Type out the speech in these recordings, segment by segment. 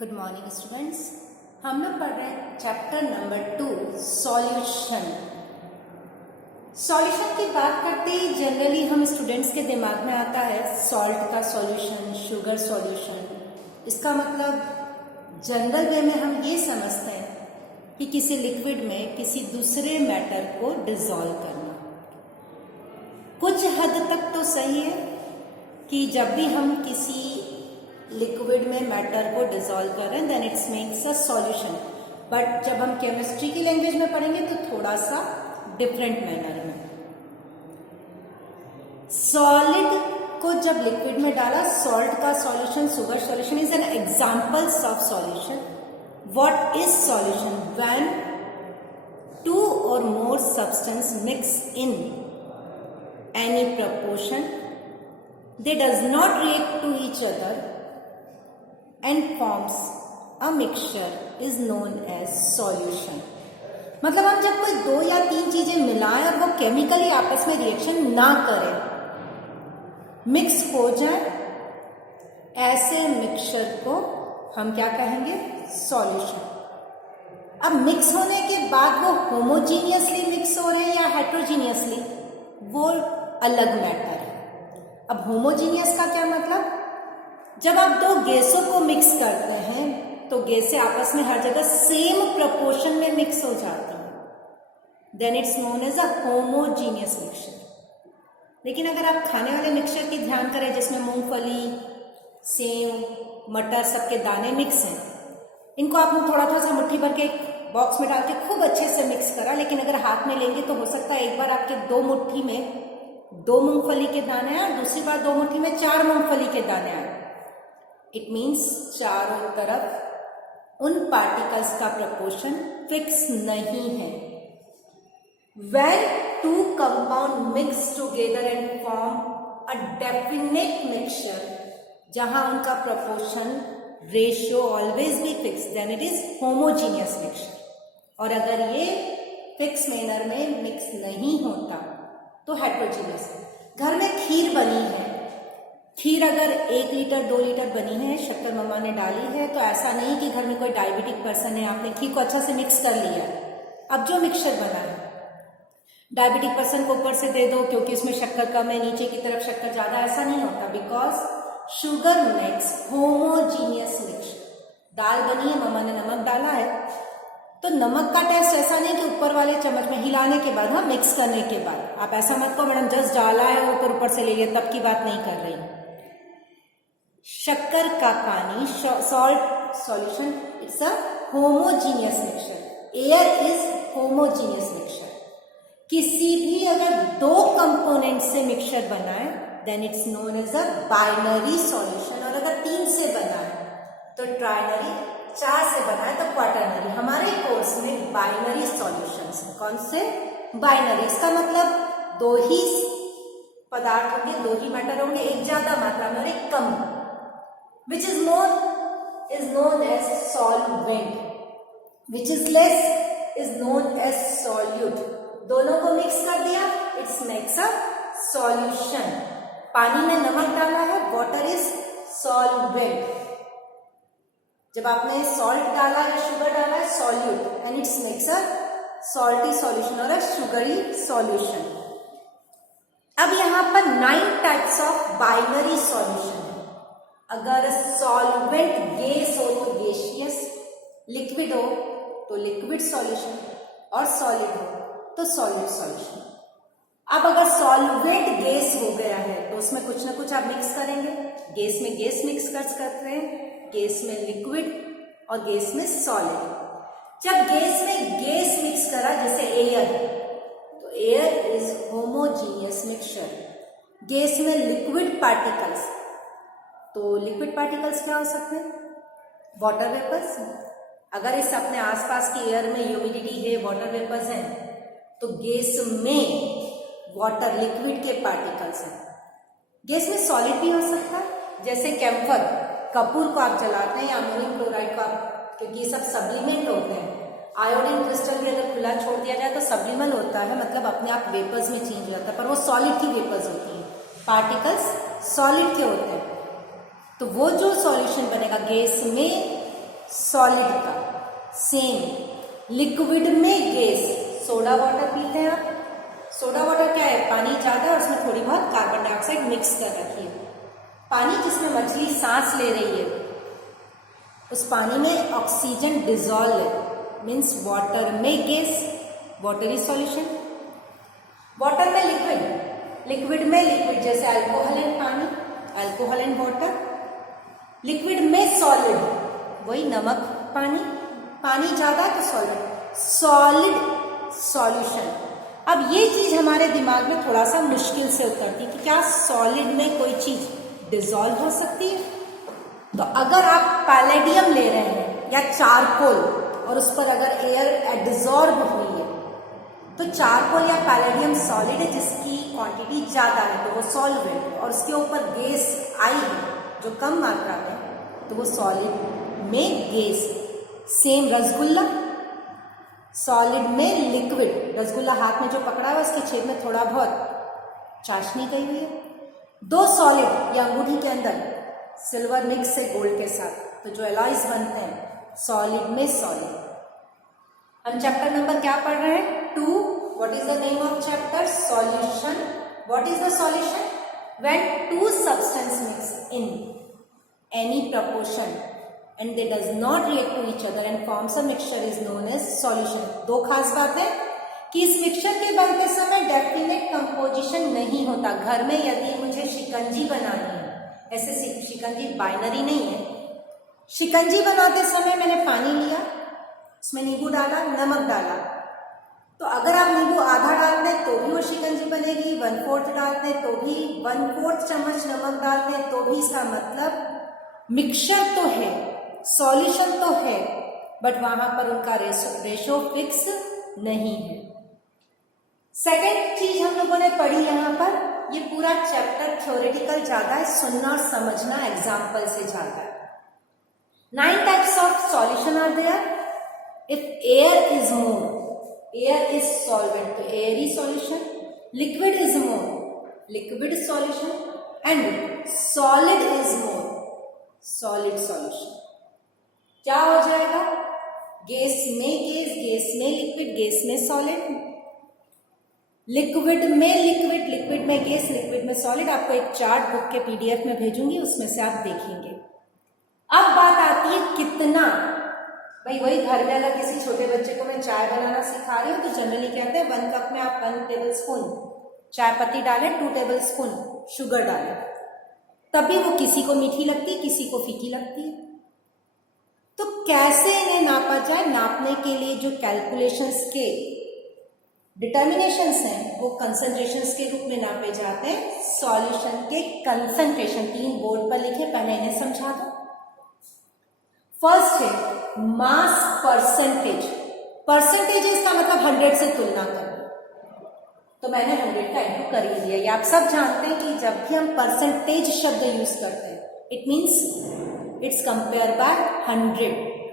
Good morning students. हम लोग पढ़ रहे हैं चैप्टर नंबर 2 सॉल्यूशन। सॉल्यूशन की बात करते ही जनरली हम स्टूडेंट्स के दिमाग में आता है सॉल्ट का सॉल्यूशन, शुगर सॉल्यूशन। इसका मतलब जनरल वे में हम ये समझते हैं कि किसी लिक्विड में किसी दूसरे मैटर को डिसॉल्व करना। कुछ हद तक तो सही है कि जब भी हम किसी लिक्विड में मैटर को डिसॉल्व कर रहे हैं then it's makes a solution. But जब हम केमिस्ट्री की लैंग्वेज में पढ़ेंगे तो थोड़ा सा डिफरेंट मैनर में। सॉलिड को जब लिक्विड में डाला, सॉल्ट का solution, sugar solution is an examples of solution. What is solution? When two or more substance mix in any proportion, they does not react to each other and forms a mixture is known as solution। मतलब हम जब कोई दो या तीन चीजें मिलाएं और वो केमिकली आपस में रिएक्शन ना करें, मिक्स हो जाए, ऐसे मिक्सचर को हम क्या कहेंगे? सॉल्यूशन। अब मिक्स होने के बाद वो होमोजीनियसली मिक्स हो रहे हैं या हेट्रोजीनियसली, वो अलग मैटर है। अब होमोजीनियस का क्या मतलब? जब आप दो गैसों को मिक्स करते हैं तो गैसें आपस में हर जगह सेम प्रपोर्शन में मिक्स हो जाती हैं, then it's known as a homogeneous mixture. लेकिन अगर आप खाने वाले मिक्सचर की ध्यान करें जिसमें मूंगफली, सेव, मटर सबके दाने मिक्स हैं, इनको आपने थोड़ा थोड़ा सा मुट्ठी भर के बॉक्स में डाल के खूब अच्छे से मिक्स करा, लेकिन अगर हाथ में लेंगे तो हो सकता है एक बार आपके दो मुट्ठी में दो मूंगफली के दाने आए और दूसरी बार दो मुट्ठी में चार मूंगफली के दाने आए। इट मीन्स चारों तरफ उन पार्टिकल्स का प्रपोर्शन फिक्स नहीं है। When two compound mix together and form a definite mixture, जहां उनका proportion ratio always be fix, then it is homogeneous mixture. और अगर ये फिक्स मैनर में मिक्स नहीं होता तो हेट्रोजीनियस। घर में खीर बनी है, खीर अगर 1 लीटर 2 लीटर बनी है, शक्कर मम्मा ने डाली है, तो ऐसा नहीं कि घर में कोई डायबिटिक पर्सन है, आपने खीर को अच्छा से मिक्स कर लिया, अब जो मिक्सचर बना है डायबिटिक पर्सन को ऊपर से दे दो क्योंकि इसमें शक्कर कम है, नीचे की तरफ शक्कर ज्यादा, ऐसा नहीं होता। Because sugar makes homogeneous mixture. दाल बनी है, मम्मा ने नमक डाला है, तो नमक का टेस्ट ऐसा नहीं कि ऊपर वाले चम्मच में हिलाने के बाद, हाँ मिक्स करने के बाद। आप ऐसा मत कहो मैडम जस्ट डाला है ऊपर ऊपर से ले लिया, तब की बात नहीं कर रही। शक्कर का पानी, salt solution, it's a homogeneous mixture. Air is homogeneous mixture. किसी भी अगर दो कंपोनेंट से मिक्सचर बनाए then it's known as a binary solution. और अगर 3 से बनाए तो ट्राइनरी, 4 से बनाए तो क्वाटरनरी। हमारे कोर्स में बाइनरी सॉल्यूशंस हैं। कौन से? बाइनरी। इसका मतलब दो ही पदार्थ होंगे, दो ही मैटर होंगे, एक ज्यादा मात्रा में और एक कम, which is known as solvent, which is less is known as solute। दोनों को मिक्स कर दिया, इट्स मेक्स अ सॉल्यूशन। पानी में नमक डाला है, वाटर इज सॉल्वेंट। जब आपने सॉल्ट डाला है, शुगर डाला है, solute, and it's makes a salty solution और अ शुगरी सॉल्यूशन। अब यहां पर 9 टाइप्स ऑफ बाइनरी सॉल्यूशन है। अगर सॉल्वेंट गैस हो तो गैसियस, लिक्विड हो तो लिक्विड सॉल्यूशन, और सॉलिड हो तो सॉलिड सॉल्यूशन। अब अगर सॉल्वेंट गैस हो गया है तो उसमें कुछ ना कुछ आप मिक्स करेंगे। गैस में गैस मिक्स कर सकते हैं, गैस में लिक्विड और गैस में सॉलिड। जब गैस में गैस मिक्स करा जैसे एयर, तो air is homogeneous mixture. Gas में लिक्विड पार्टिकल्स, तो लिक्विड पार्टिकल्स क्या हो सकते हैं? Water vapours. अगर इस अपने आसपास की एयर में ह्यूमिडिटी है, वाटर वेपर्स हैं, तो गैस में वाटर लिक्विड के पार्टिकल्स हैं। गैस में सॉलिड भी हो सकता है, जैसे कैम्फर, कपूर को आप जलाते हैं या अमोनियम क्लोराइड को आप, क्योंकि ये सब सब्लिमेंट होते हैं। आयोडीन क्रिस्टल भी अगर खुला छोड़ दिया जाए तो सब्लिमेंट होता है, मतलब अपने आप वेपर्स में चेंज हो जाता है, पर वो सॉलिड की वेपर्स होती हैं, पार्टिकल्स सॉलिड के होते हैं। तो वो जो सॉल्यूशन बनेगा गैस में सॉलिड का। सेम लिक्विड में गैस, सोडा वाटर पीते हैं आप, सोडा वाटर क्या है, पानी ज़्यादा और उसमें थोड़ी बहुत कार्बन डाइऑक्साइड मिक्स कर रखी है। पानी जिसमें मछली सांस ले रही है, उस पानी में ऑक्सीजन डिजॉल्व है, मीन्स वाटर में gas, water is solution. Water में लिक्विड, लिक्विड में लिक्विड जैसे अल्कोहल एंड पानी, अल्कोहल एंड वाटर। लिक्विड में सॉलिड, वही नमक पानी, पानी ज्यादा तो सॉलिड, सॉलिड सॉल्यूशन। अब ये चीज हमारे दिमाग में थोड़ा सा मुश्किल से उतरती है कि क्या सॉलिड में कोई चीज डिजॉल्व हो सकती है। तो अगर आप पैलेडियम ले रहे हैं या चारकोल और उस पर अगर एयर डिजॉल्व हुई है, तो चारकोल या पैलेडियम सॉलिड है जिसकी क्वांटिटी ज्यादा है तो वो सॉल्वेंट, और उसके ऊपर गैस आई है जो कम मात्रा में, तो वो सॉलिड में गैस। सेम रसगुल्ला, सॉलिड में लिक्विड, रसगुल्ला हाथ में जो पकड़ा हुआ उसके छेद में थोड़ा बहुत चाशनी गई हुई है। दो सॉलिड या अंगूठी के अंदर सिल्वर मिक्स है गोल्ड के साथ, तो जो एलॉयज बनते हैं सॉलिड में सॉलिड। हम चैप्टर नंबर क्या पढ़ रहे हैं, 2। What is the name of chapter, solution. What is the solution, when two substance mix in any proportion and they does not react to each other and forms a mixture is known as solution। दो खास बात है कि इस mixture के बनते समय definite composition नहीं होता। घर में यदि मुझे शिकंजी बनानी है, ऐसे शिकंजी बाइनरी नहीं है, शिकंजी बनाते समय मैंने पानी लिया, उसमें नींबू डाला, नमक डाला, तो अगर आप नींबू आधा डाल दें तो भी वो शिकंजी बनेगी, 1/4 डाल दें तो भी, 1/4 चम्मच नमक डाल दें तो भी, इसका मतलब मिक्सचर तो है, सॉल्यूशन तो है, बट वहां पर उनका रेशो फिक्स नहीं है। सेकेंड चीज हम लोगों ने पढ़ी यहाँ पर, ये पूरा चैप्टर थ्योरेटिकल ज्यादा है, सुनना और समझना एग्जाम्पल से ज्यादा है। 9 types of solution are there. If air is more, air is solvent, तो airy solution, liquid is more, liquid solution, and solid is more, solid solution. क्या हो जाएगा, गैस में गैस, गैस में लिक्विड, गैस में सॉलिड, लिक्विड में liquid, liquid में gas, liquid में सॉलिड। आपको एक चार्ट बुक के पीडीएफ में भेजूंगी, उसमें से आप देखेंगे। अब बात आती है कितना, भाई वही घर में अगर किसी छोटे बच्चे को मैं चाय बनाना सिखा रही हूँ तो जनरली कहते हैं 1 कप में आप 1 टेबल स्पून चाय पत्ती डालें, 2 टेबल स्पून शुगर डालें, तभी वो किसी को मीठी लगती है, किसी को फीकी लगती है। तो कैसे इन्हें नापा जाए, नापने के लिए जो कैलकुलेशंस के डिटर्मिनेशंस हैं वो कंसंट्रेशंस के रूप में नापे जाते हैं। सॉल्यूशन के कंसंट्रेशन 3 बोर्ड पर लिखे, पहले इन्हें समझा दो। फर्स्ट है मास परसेंटेज। परसेंटेजेस का मतलब 100 से तुलना करना, तो मैंने 100 का इंटू कर ही दिया। ये आप सब जानते हैं कि जब भी हम परसेंटेज शब्द यूज करते हैं it means it's compare by 100।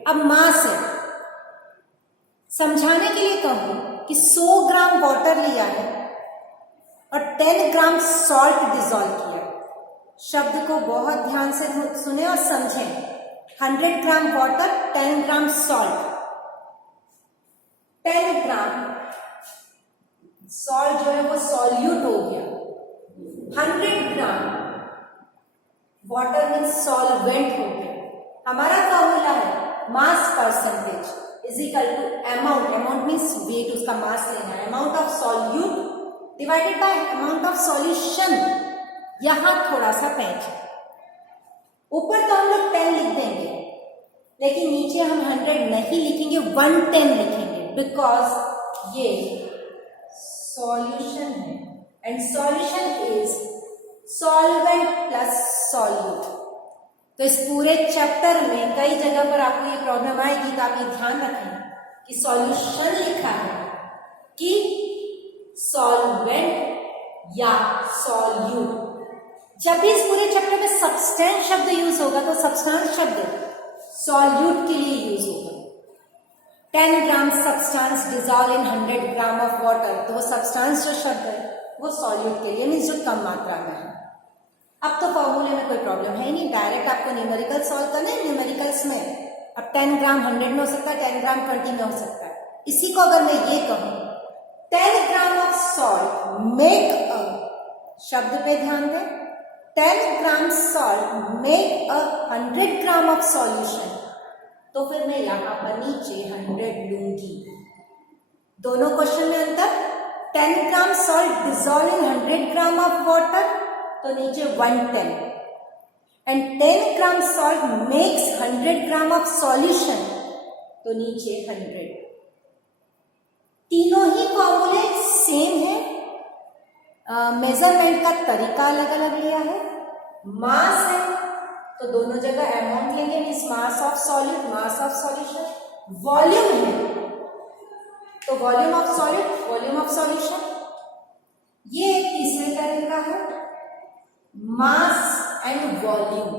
अब मास है, समझाने के लिए कहूं कि 100 ग्राम वाटर लिया है और 10 ग्राम सॉल्ट डिसॉल्व किया। शब्द को बहुत ध्यान से सुने और समझें। 100 gram water, 10 gram salt, 10 gram salt जो है वो सॉल्यूट हो गया। 100 ग्राम वाटर में सॉल्वेंट हो गया। हमारा फॉर्मूला है mass percentage is equal to amount, amount means weight, उसका मास लेना है, amount of solute divided by amount of solution. यहां थोड़ा सा पैंच, ऊपर तो हम लोग 10 लिख देंगे लेकिन नीचे हम 100 नहीं लिखेंगे, 110 लिखेंगे, बिकॉज ये सॉल्यूशन है and solution is solvent plus solute. तो इस पूरे चैप्टर में कई जगह पर आपको ये प्रॉब्लम आएगी, तो आप ये ध्यान रखें कि सॉल्यूशन लिखा है कि सॉल्वेंट या सॉल्यूट। जब भी इस पूरे चैप्टर में सब्सटेंस शब्द यूज होगा तो सब्सटेंस शब्द सॉल्यूट के लिए यूज होगा। 10 gram substance dissolve in 100 gram of water, तो वो सब्सटेंस जो शब्द है वो सॉल्यूट के लिए मीन्स जो कम मात्रा में है। अब तो फॉर्मूले में कोई प्रॉब्लम है नहीं, डायरेक्ट आपको न्यूमेरिकल सॉल्व करना है। न्यूमेरिकल्स में अब 10 ग्राम 100 में हो सकता है, 10 ग्राम 20 में हो सकता है। इसी को अगर मैं ये कहूं 10 gram of salt make a, शब्द पे ध्यान दें, 10 gram salt make a 100 gram of solution, तो फिर मैं यहां पर नीचे 100 लूंगी। दोनों क्वेश्चन में अंतर, 10 gram salt dissolve in 100 gram of water, तो नीचे 110, and 10 gram salt makes 100 gram of solution, तो नीचे 100। तीनों ही फॉर्मूले सेम है, मेजरमेंट का तरीका अलग अलग लिया है। मास है तो दोनों जगह अमाउंट लेंगे, means mass of solid, mass of solution. Volume है तो volume of solid, volume of solution. ये एक तीसरे तरीका है, मास एंड वॉल्यूम।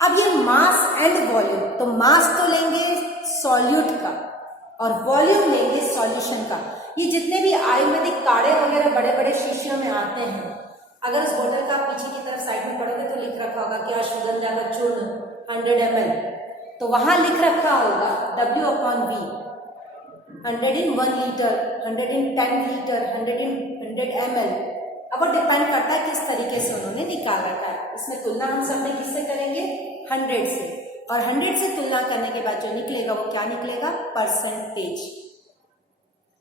अब ये मास एंड वॉल्यूम, तो मास तो लेंगे सॉल्यूट का और वॉल्यूम लेंगे सॉल्यूशन का। ये जितने भी आयुर्वेदिक काढ़े वगैरह बड़े बड़े शीशियों में आते हैं, अगर उस बोतल का पीछे की तरफ साइड में पढ़ोगे तो लिख रखा होगा कि अश्वगंधा का चूर्ण 100 ml, तो वहां लिख रखा होगा W/V, 100 in 1 litre, 100 in 10 litre, 100 in 100 ml। अब वो डिपेंड करता है किस तरीके से उन्होंने निकाल रखा है। इसमें तुलना हम सब में किससे करेंगे? 100 से, और 100 से तुलना करने के बाद जो निकलेगा वो क्या निकलेगा? परसेंटेज।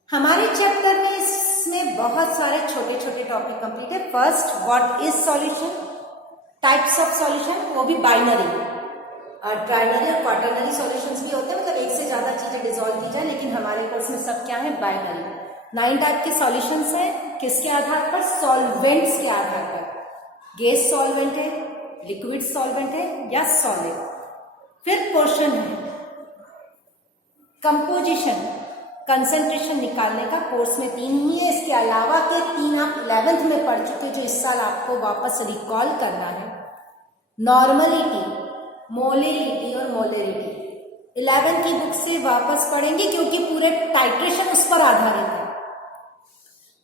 हमारे चैप्टर में इसमें बहुत सारे छोटे छोटे टॉपिक कंप्लीट है। First, what is solution, types of solution, वो भी बाइनरी, और ट्राइनरी और क्वाटरनरी सॉल्यूशंस भी होते हैं, मतलब एक से ज्यादा चीजें डिसॉल्व की जाए, लेकिन हमारे कोर्स में सब क्या है? बाइनरी। 9 टाइप के सॉल्यूशंस हैं, किसके आधार पर? सॉल्वेंट्स के आधार पर। गैस सॉल्वेंट है, लिक्विड सॉल्वेंट है या सॉलिड। फिर पोर्शन है कंपोजिशन, कंसंट्रेशन निकालने का। कोर्स में 3 ही है, इसके अलावा के 3 आप 11th में पढ़ चुके, जो इस साल आपको वापस रिकॉल करना है। नॉर्मलिटी, मोलिरिटी और मोलेरिटी 11th की बुक से वापस पढ़ेंगे, क्योंकि पूरे टाइट्रेशन उस पर आधारित है।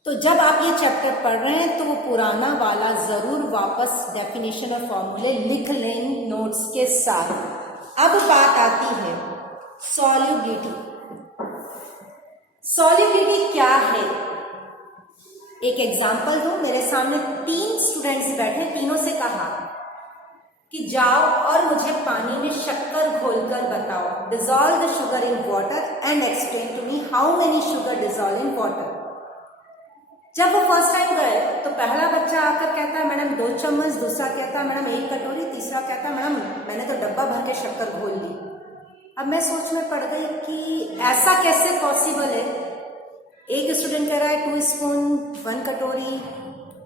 तो जब आप ये चैप्टर पढ़ रहे हैं तो वो पुराना वाला जरूर वापस डेफिनेशन और फॉर्मूले लिख लें नोट्स के साथ। अब बात आती है सॉल्युबिलिटी। सॉल्युबिलिटी क्या है? एक एग्जांपल दूं, मेरे सामने 3 स्टूडेंट्स बैठे, तीनों से कहा कि जाओ और मुझे पानी में शक्कर घोलकर बताओ, dissolve the sugar in water and explain to me how many sugar dissolve in water. जब वो फर्स्ट टाइम गए तो पहला बच्चा आकर कहता है मैडम 2 चम्मच, दूसरा कहता है मैडम 1 कटोरी, तीसरा कहता है मैडम मैंने तो डब्बा भर के शक्कर घोल ली। अब मैं सोच में पड़ गई कि ऐसा कैसे पॉसिबल है। एक स्टूडेंट कह रहा है 2 स्पून, 1 कटोरी,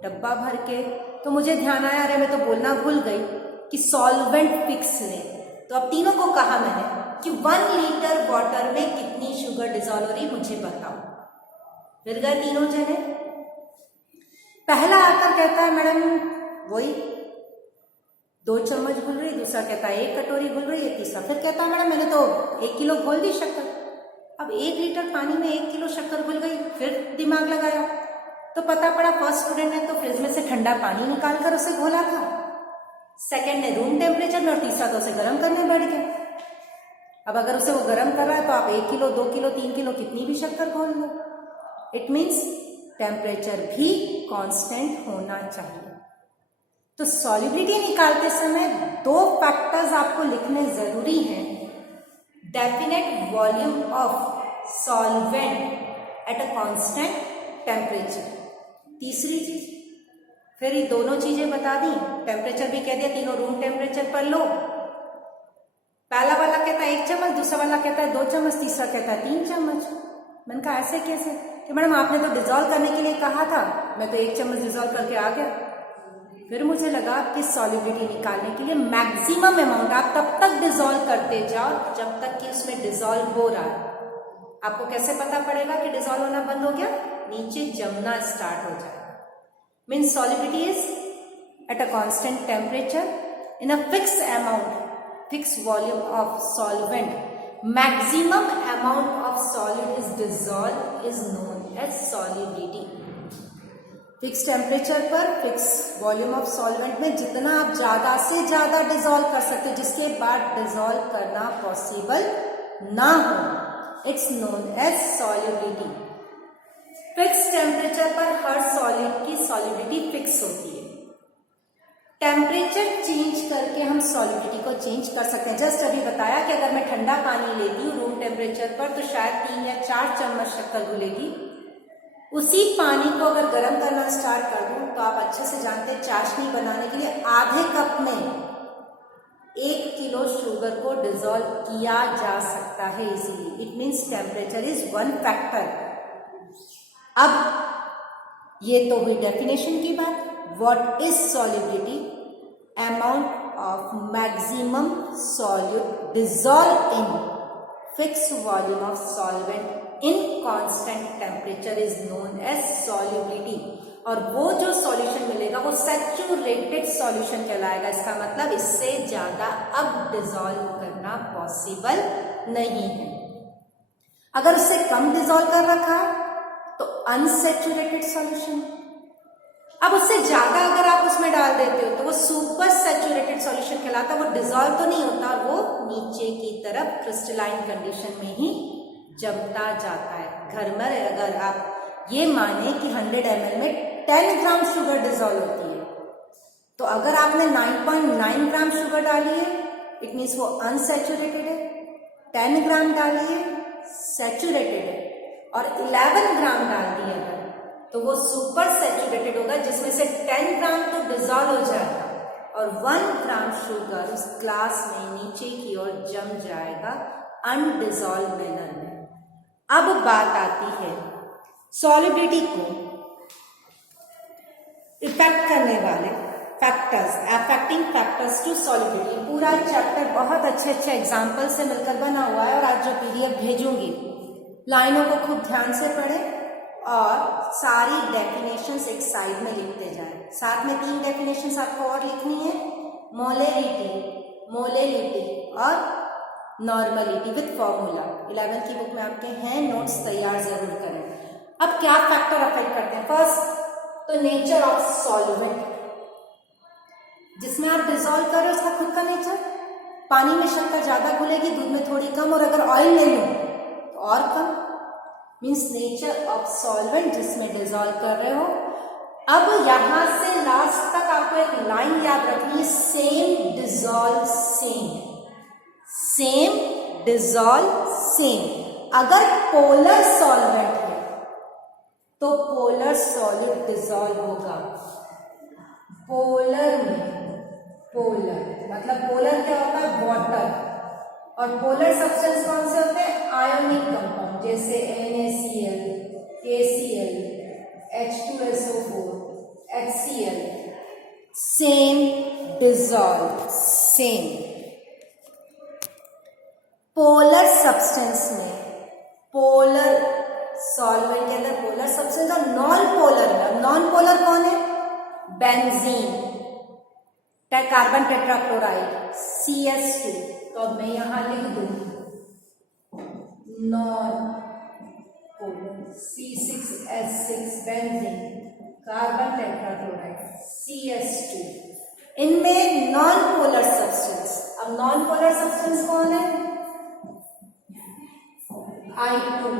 डब्बा भर के। तो मुझे ध्यान आया, अरे मैं तो बोलना भूल गई कि सॉल्वेंट फिक्स लें। तो अब तीनों को कहा मैंने कि 1 लीटर वाटर में कितनी शुगर डिसॉल्व हो रही मुझे बताओ। फिर गए तीनों जने, पहला आकर कहता है मैडम वही 2 चम्मच घुल रही, दूसरा कहता है 1 कटोरी घुल रही है, तीसरा फिर कहता है मैडम मैंने तो 1 किलो घोल दी शक्कर। अब 1 लीटर पानी में 1 किलो शक्कर घुल गई। फिर दिमाग लगाया तो पता पड़ा फर्स्ट स्टूडेंट ने तो फ्रिज में से ठंडा पानी निकाल कर उसे घोला था, सेकेंड ने रूम टेम्परेचर में, और तीसरा तो उसे गर्म करने बैठ गया। अब अगर उसे वो गर्म कर रहा है तो आप 1 किलो, 2 किलो, 3 किलो कितनी भी शक्कर घोल लो। इट मीन्स टेम्परेचर भी कांस्टेंट होना चाहिए। तो सॉल्युबिलिटी निकालते समय 2 फैक्टर्स आपको लिखने जरूरी हैं। Definite volume of solvent at a constant temperature. तीसरी चीज, फिर ये दोनों चीजें बता दी, टेम्परेचर भी कह दिया, तीनों रूम टेम्परेचर पर लो। पहला वाला कहता है 1 चम्मच, दूसरा वाला कहता है 2 चम्मच, तीसरा कहता है 3 चम्मच। मैंने कहा ऐसे कैसे? कि मैडम आपने तो डिसॉल्व करने के लिए कहा था, मैं तो 1 चम्मच डिसॉल्व करके आ गया। फिर मुझे लगा कि सॉल्युबिलिटी निकालने के लिए मैक्सिमम अमाउंट आप तब तक डिसॉल्व करते जाओ जब तक कि उसमें डिसॉल्व हो रहा है। आपको कैसे पता पड़ेगा कि डिसॉल्व होना बंद हो गया? नीचे जमना स्टार्ट हो जाएगा। Means solubility is at a constant temperature in a fix amount, fix volume of solvent, maximum amount of solid is dissolved is known as solubility. Fix temperature पर फिक्स वॉल्यूम ऑफ सॉल्वेंट में जितना आप ज्यादा से ज्यादा dissolve कर सकते हो, जिसके बाद डिसॉल्व करना पॉसिबल ना हो, it's known as solubility. Fix temperature पर हर सॉलिड की सॉल्युबिलिटी फिक्स होती है। टेम्परेचर चेंज करके हम सॉल्युबिलिटी को चेंज कर सकते हैं। जस्ट अभी बताया कि अगर मैं ठंडा पानी लेती हूँ रूम टेम्परेचर पर तो शायद 3 या 4 चम्मच शक्कर घुलेगी। उसी पानी को अगर गर्म करना स्टार्ट कर दूं तो आप अच्छे से जानते हैं चाशनी बनाने के लिए आधे कप में 1 किलो शुगर को डिसॉल्व किया जा सकता है easily. It means temperature is one factor. अब ये तो हुई डेफिनेशन की बात। What is solubility? Amount of maximum solute dissolve in fix volume of solvent in constant temperature is known as solubility. और वो जो सॉल्यूशन मिलेगा वो सैचुरेटेड सॉल्यूशन कहलाएगा। इसका मतलब इससे ज्यादा अब डिसॉल्व करना पॉसिबल नहीं है। अगर उससे कम डिसॉल्व कर रखा तो अनसैचुरेटेड सॉल्यूशन। अब उससे ज्यादा अगर आप उसमें डाल देते हो तो वो सुपर सैचुरेटेड सॉल्यूशन कहलाता है। वो डिसॉल्व तो नहीं होता, वो नीचे की तरफ क्रिस्टलाइन कंडीशन में ही जमता जाता है। घर में अगर आप ये माने कि 100 ml में 10 ग्राम शुगर डिसॉल्व होती है तो अगर आपने 9.9 ग्राम शुगर डाली है इट मीन्स वो अनसैचुरेटेड है। 10 ग्राम डाली है सैचुरेटेड है और 11 ग्राम डाल दी अगर तो वो सुपर सैचुरेटेड होगा, जिसमें से 10 ग्राम तो डिसॉल्व हो जाएगा और 1 ग्राम शुगर उस ग्लास में नीचे की ओर जम जाएगा अनडिसॉल्व मैनर में। अब बात आती है सॉल्युबिलिटी को इफेक्ट करने वाले factors, affecting factors to solubility. पूरा चैप्टर बहुत अच्छे अच्छे एग्जाम्पल से मिलकर बना हुआ है और आज जो पीडीएफ भेजूंगी लाइनों को खूब ध्यान से पढ़ें और सारी डेफिनेशंस एक साइड में लिखते जाएं। साथ में 3 डेफिनेशंस आपको और लिखनी है, मोलेलिटी और नॉर्मलिटी विद फॉर्मूला। 11th की बुक में आपके हैं, नोट्स तैयार जरूर करें। अब क्या फैक्टर अफेक्ट करते हैं? फर्स्ट तो नेचर ऑफ सॉल्वेंट, जिसमें आप डिसॉल्व कर रहे हो उसका खुद का नेचर। पानी में शक्कर ज्यादा घुलेगी, दूध में थोड़ी कम, और अगर ऑयल ले लो तो और कम। मीन्स नेचर ऑफ सॉल्वेंट जिसमें डिसॉल्व कर रहे हो। अब यहां से लास्ट तक आपको एक लाइन याद रखनी है, same dissolve same, same dissolve same. अगर पोलर सॉल्वेंट है तो पोलर सॉलिड डिसॉल्व होगा। पोलर में, पोलर मतलब पोलर क्या होता है? वाटर। और पोलर सब्सटेंस कौन से होते हैं? आयोनिक कंपाउंड, जैसे NaCl, KCl, H2SO4, HCl। Same dissolve same. Polar substance में, पोलर सॉल्वेंट के अंदर पोलर सब्सटेंस और नॉन पोलर में। नॉन पोलर कौन है? Benzene, carbon tetrachloride, CS2। तो अब मैं यहां लिख दूं non polar, C6H6 benzene, carbon tetrachloride, CS2। इनमें नॉन पोलर सब्सटेंस। अब नॉन पोलर सब्सटेंस कौन है? I2,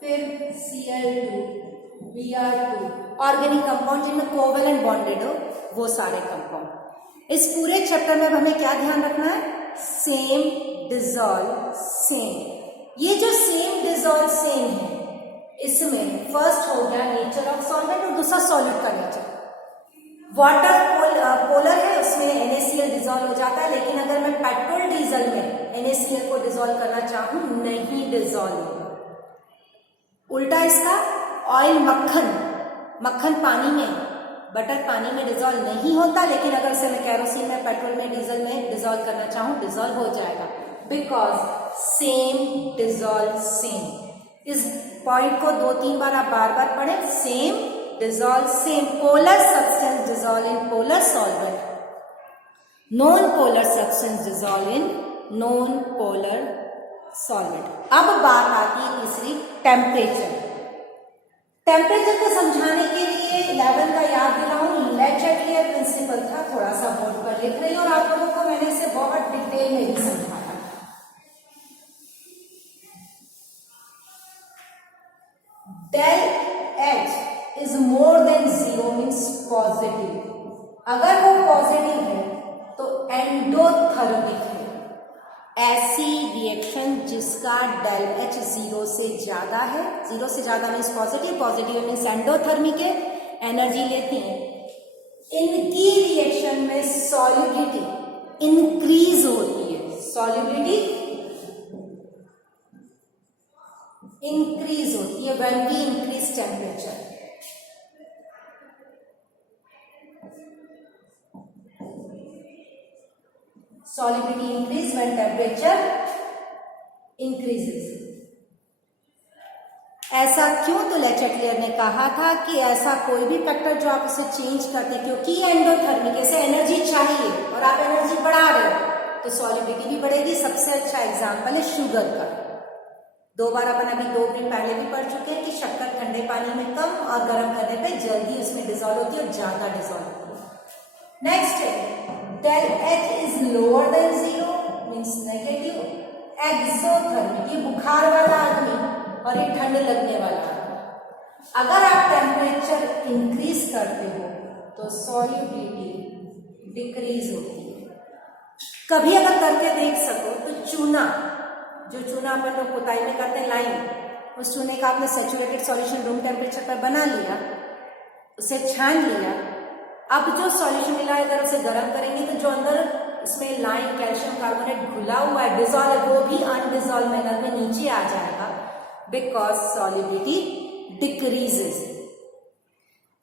फिर Cl2, Br2। ऑर्गेनिक कंपाउंड जिनमें कोवेलेंट बॉन्डेड हो वो सारे कंपाउंड। इस पूरे चैप्टर में हमें क्या ध्यान रखना है? Same dissolve same. ये जो सेम डिसॉल्व सेम है इसमें फर्स्ट हो गया नेचर ऑफ सॉल्वेंट और दूसरा सॉलिड का नेचर। वाटर पोलर है, उसमें NaCl डिसॉल्व हो जाता है, लेकिन अगर मैं पेट्रोल डीजल में NaCl को डिसॉल्व करना चाहूं नहीं डिसॉल्व होगा। उल्टा इसका ऑयल, मक्खन पानी में, बटर पानी में डिसॉल्व नहीं होता, लेकिन अगर इसे मैं कैरोसिन में, पेट्रोल में, डीजल में डिसॉल्व करना चाहूं डिसॉल्व हो जाएगा, बिकॉज सेम डिसॉल्व सेम। इस पॉइंट को 2-3 बार आप बार पढ़ें। Same dissolve same. Polar substance dissolve in polar solvent, non polar substance dissolve in non polar solvent. अब बात आती है तीसरी, टेम्परेचर। टेम्परेचर को समझाने के लिए 11 का याद दिलाऊं, ले चैटलियर प्रिंसिपल था, थोड़ा सा बोर्ड पर लिख रही हूँ और आप लोगों को मैंने इसे बहुत डिटेल में भी समझाया। Del H is more than zero means positive. अगर वो पॉजिटिव है तो एंडोथर्मिक है। ऐसी रिएक्शन जिसका डेल एच जीरो से ज्यादा है, जीरो से ज्यादा means positive, positive means endothermic है, एनर्जी लेती है, इनकी रिएक्शन में सॉल्युबिलिटी इंक्रीज होती है। सॉल्युबिलिटी इंक्रीज होती है when we increase temperature. Solubility increase when temperature increases. ऐसा क्यों? तो ले चैटलियर ने कहा था कि ऐसा कोई भी फैक्टर जो आप उसे चेंज करते, क्योंकि एंडोथर्मिक से एनर्जी चाहिए और आप एनर्जी बढ़ा रहे हो तो सॉल्युबिलिटी भी बढ़ेगी। सबसे अच्छा एग्जांपल है शुगर का। दो बार अपन अभी 2 मिनट पहले भी पढ़ चुके हैं कि शक्कर ठंडे पानी में कम और गर्म करने पे जल्दी उसमें डिजोल्व होती है और ज्यादा डिजोल्व होती है। नेक्स्ट है del H is lower than zero means negative exothermic। ये बुखार वाला आदमी और ये ठंड लगने वाला आदमी, अगर आप टेम्परेचर इंक्रीज करते हो तो सॉल्युबिलिटी डिक्रीज होती है। कभी अगर करके देख सको तो चूना, जो चूना अपन लोग पुताई में करते हैं लाइन, उस चूने का आपने सैचुरेटेड सॉल्यूशन रूम टेम्परेचर पर बना लिया, उसे छान लिया, अब जो सॉल्यूशन मिला है अगर उसे गर्म करेंगे तो जो अंदर इसमें लाइम कैल्शियम कार्बोनेट घुला हुआ है, डिजोल्व है, वो भी अनडिजोल्व मैनर में नीचे आ जाएगा बिकॉज सॉल्युबिलिटी डिक्रीजेस।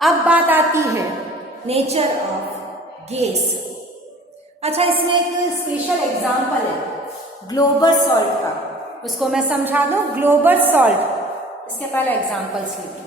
अब बात आती है नेचर ऑफ गैस। अच्छा, इसमें एक स्पेशल एग्जांपल है ग्लोबल सॉल्ट का, उसको मैं समझा दूं। ग्लोबल सॉल्ट, इसके पहले एग्जांपल्स लिखिए।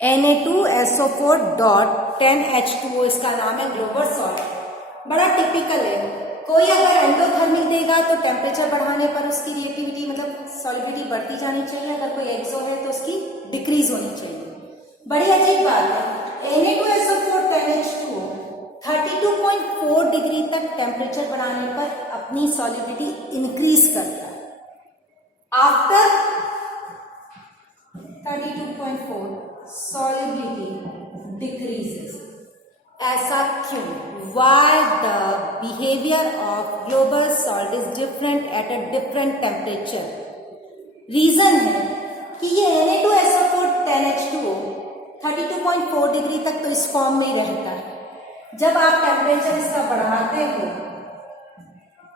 Na2SO4 डॉट 10H2O इसका नाम है ग्लोबल सॉल्ट। बड़ा टिपिकल है। कोई अगर एंडोथर्मिक देगा तो टेम्परेचर बढ़ाने पर उसकी रिएक्टिविटी मतलब सॉल्युबिलिटी बढ़ती जानी चाहिए, अगर कोई एक्सो है तो उसकी डिक्रीज होनी चाहिए। बड़ी अजीब बात है, Na2SO4 10H2O 32.4 डिग्री तक टेम्परेचर बढ़ाने पर अपनी सॉल्युबिलिटी इंक्रीज करता है। After 32.4 solubility decreases। ऐसा क्यों? Why the behavior of global salt is different at a different temperature? Reason है कि ये Na2SO4 10H2O 32.4 डिग्री तक तो इस फॉर्म में रहता है। जब आप टेम्परेचर इसका बढ़ाते हो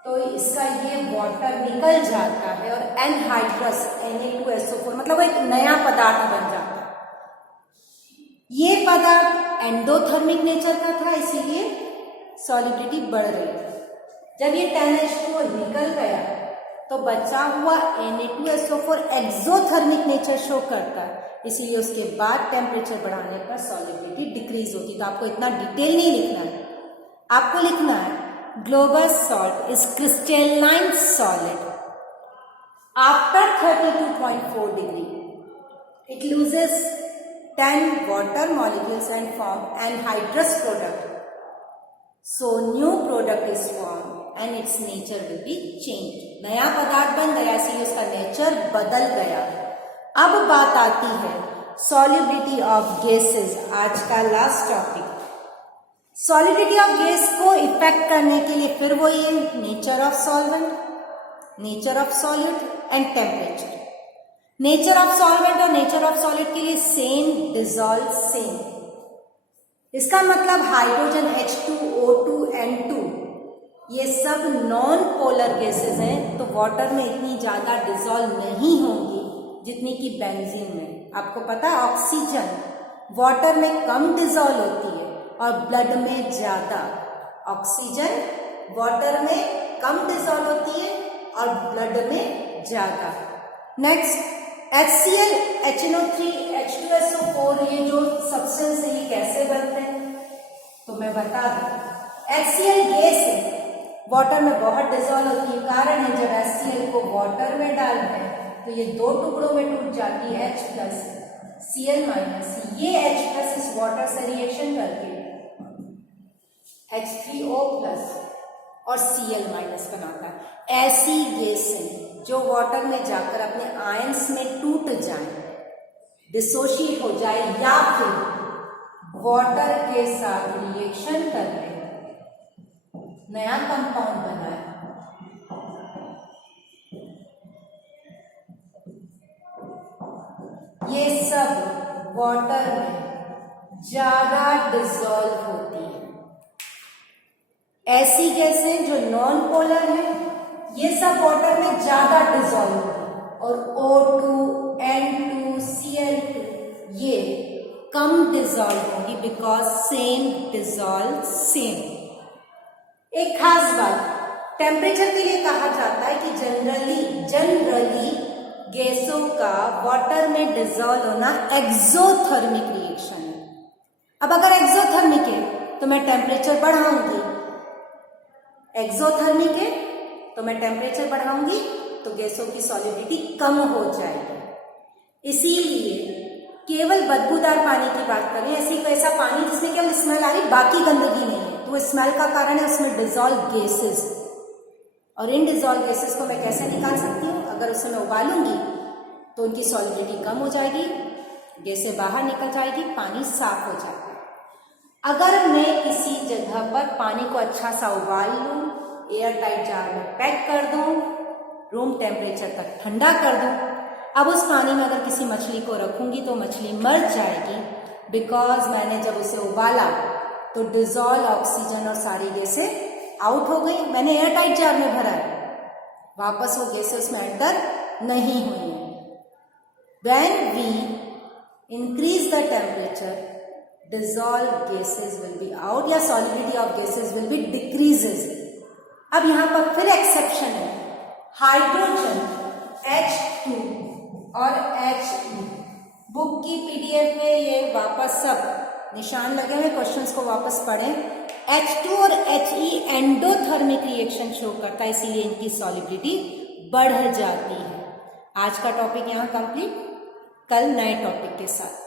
तो इसका ये वाटर निकल जाता है और एनहाइड्रस Na2SO4 मतलब वो एक नया पदार्थ बन जाता है। ये पदार्थ एंडोथर्मिक नेचर का था, इसीलिए सॉल्युबिलिटी बढ़ रही थी। जब ये 10H2O निकल गया तो बचा हुआ Na2SO4 एक्सोथर्मिक नेचर शो करता है, इसीलिए उसके बाद टेम्परेचर बढ़ाने पर सॉल्युबिलिटी डिक्रीज होती। तो आपको इतना डिटेल नहीं लिखना है, आपको लिखना है global salt is crystalline solid after 32.4 degree. It loses 10 water molecules and form anhydrous product. So new product is formed and its nature will be changed. नया पदार्थ बन गया, इसलिए उसका नेचर बदल गया। अब बात आती है solubility of gases, आज का last topic. Solubility of gas को इफेक्ट करने के लिए फिर वो ये nature of solvent, nature of solute and temperature. Nature of solvent और नेचर ऑफ सॉल्यूट के लिए सेम, डिजॉल्व सेम। इसका मतलब हाइड्रोजन H2O2 N2 ये सब नॉन पोलर गैसेस हैं, तो वाटर में इतनी ज्यादा डिजॉल्व नहीं होंगी जितनी कि बेंजीन में। आपको पता है ऑक्सीजन वाटर में कम डिजॉल्व होती है और ब्लड में ज्यादा। ऑक्सीजन वाटर में कम डिजॉल्व होती है और ब्लड में ज्यादा। नेक्स्ट HCl, HNO3, H2SO4 ये जो सब्सटेंस है ये कैसे बनते हैं तो मैं बता दूं। HCl गैस है, वाटर में बहुत डिजोल्व होती है, कारण है जब HCl को वाटर में डालते हैं तो ये दो टुकड़ों में टूट जाती है H प्लस Cl माइनस, ये H प्लस इस वाटर से रिएक्शन करके H3O प्लस और Cl माइनस बनाता है। ऐसी गैसें जो वाटर में जाकर अपने आयंस में टूट जाए, डिसोशिएट हो जाए या फिर वाटर के साथ रिएक्शन करके नया कंपाउंड बनाए, ये सब वाटर में ज्यादा डिसॉल्व होती है। ऐसी गैसें जो नॉन पोलर है ये सब वाटर में ज्यादा डिसॉल्व होती है और O2, N2, Cl2 ये कम डिसॉल्व होगी बिकॉज सेम डिसॉल्व सेम। एक खास बात टेम्परेचर के लिए कहा जाता है कि जनरली गैसों का वाटर में डिसॉल्व होना एक्सोथर्मिक रिएक्शन है। अब अगर एक्सोथर्मिक है तो मैं टेम्परेचर बढ़ाऊंगी, एक्सोथर्मिक है तो मैं टेम्परेचर बढ़ाऊंगी तो गैसों की सॉलिडिटी कम हो जाएगी। इसीलिए केवल बदबूदार पानी की बात करें, ऐसा पानी जिसमें केवल स्मेल आ रही बाकी गंदगी नहीं है, तो स्मेल का कारण है उसमें डिसॉल्व गैसेस, और इन डिसॉल्व गैसेस को मैं कैसे निकाल सकती हूँ, अगर उसे मैं उबालूंगी तो उनकी सॉलिडिटी कम हो जाएगी, गैसें बाहर निकल जाएगी, पानी साफ हो जाएगा। अगर मैं किसी जगह पर पानी को अच्छा सा उबाल लूं, एयर टाइट जार में पैक कर दूं, रूम टेम्परेचर तक ठंडा कर दूं, अब उस पानी में अगर किसी मछली को रखूंगी तो मछली मर जाएगी बिकॉज मैंने जब उसे उबाला तो डिसॉल्व ऑक्सीजन और सारी गैसें आउट हो गई। मैंने एयर टाइट जार में भरा है, वापस वो गैसें उसमें एंटर नहीं हुई है। When we increase the temperature dissolved gases will be out या solidity of gases will be decreases। अब यहां पर फिर एक्सेप्शन है, हाइड्रोजन H2 और He। बुक की PDF में ये वापस सब निशान लगे हुए, क्वेश्चंस को वापस पढ़ें। H2 और He एंडोथर्मिक रिएक्शन शो करता है, इसीलिए इनकी सॉलिडिटी बढ़ जाती है। आज का टॉपिक यहाँ कंप्लीट, कल नए टॉपिक के साथ।